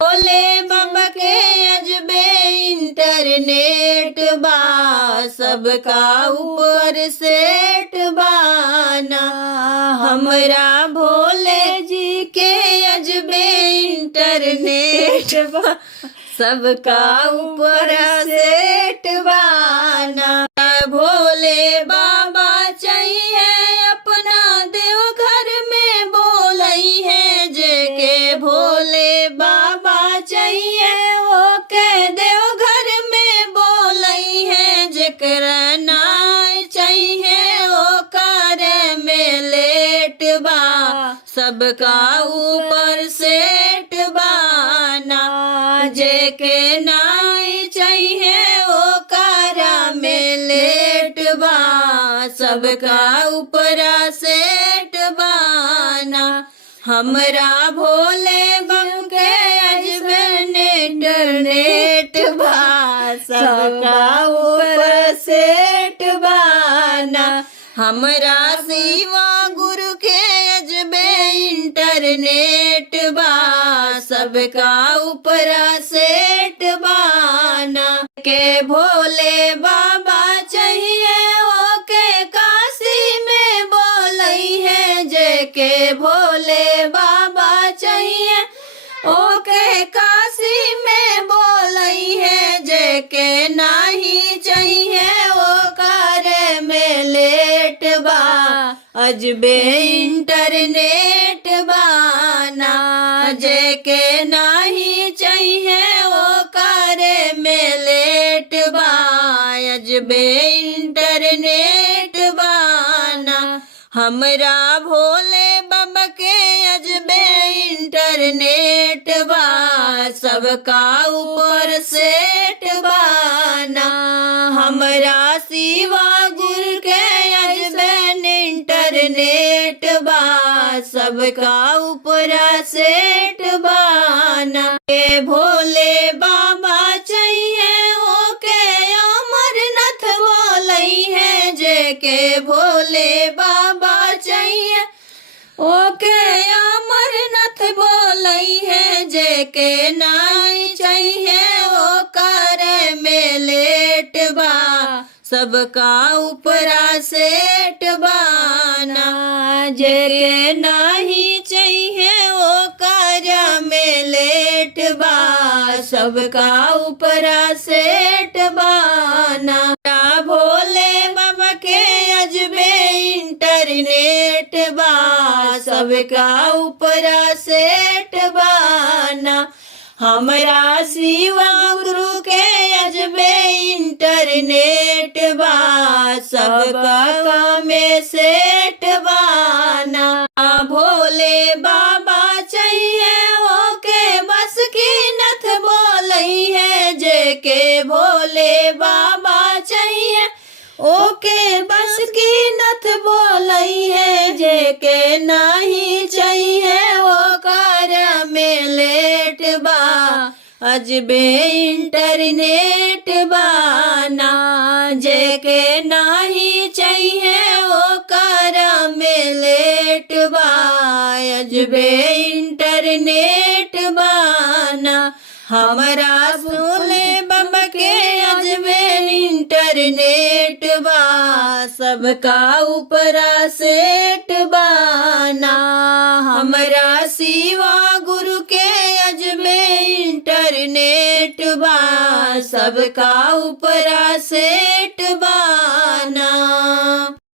भोले बाबा के अजबे इंटरनेट बा, सबका ऊपर सेट बाना। हमरा भोले जी के अजबे इंटरनेट बा, सबका ऊपर सेट बाना। भोले बाबा चाहिए अपना देव घर में बोलई है, जेके भोले बाबा चाहिए ओके देव घर में बोलई है। जेकरा नाय चाहिए ओकर में लेट बा, सबका ऊपर सेट बाना। जेके नाय चाहिए ओकरा में लेट बा, सबका ऊपरा सेट बाना। हमरा भोले बम के अजबे इंटरनेट बा, सबका ऊपर सेट बाना। हमरा शिवा गुरु के अजबे इंटरनेट बा, सबका ऊपरा सेट बाना। के भोले बाबा चाहिए ओके काशी में बोलई है, जेके भोले बाबा चाहिए ओके काशी में बोलई है। जेके नाही चाहिए ओकर में लेट बा, अजबे इंटरनेट बाना। जेके नाही चाहिए ओकर में लेट बा, अजबे इंटरनेट बाना। हमरा भोले बाबा के अजबे इंटरनेट बा, सबका ऊपर सेट बाना। हमरा शिवा गुरु के अजबे इंटरनेट बा, सबका ऊपरा सेट बाना। के भोले बाबा चाहिए ओके अमरनाथ बोलई है, जेके भोले बाबा चाहिए ओके अमरनाथ बोलई है। जेके नाई चाहिए ओकर में लेट बा, सबका ऊपरा सेट बाना। जेके नाही चाहिए ओकर में लेट बा, सबका ऊपरा सेट बाना। भोले बाबा के अजबे इंटरनेट बा, सबका ऊपरा सेट बाना। हमरा शिवा गुरु के अजबे इंटरनेट बा, सबका में सेट बाना। भोले बाबा चाहिए ओके बस की नथ बोलई है, जेके भोले बाबा चाहिए ओके बस की नथ बोलई है। जेके नाही चाहिए ओकर में लेट बा, अजबे इंटरनेट बाना। जेके नाही चाहिए ओकर में लेट बा, अजबे इंटरनेट बाना। हमरा भोले बाबा के अजबे इंटरनेट बा, सबका ऊपरा सेट बाना। हमरा शिवा गुरु के अजबे इंटरनेट बा, सबका ऊपरा सेट बा।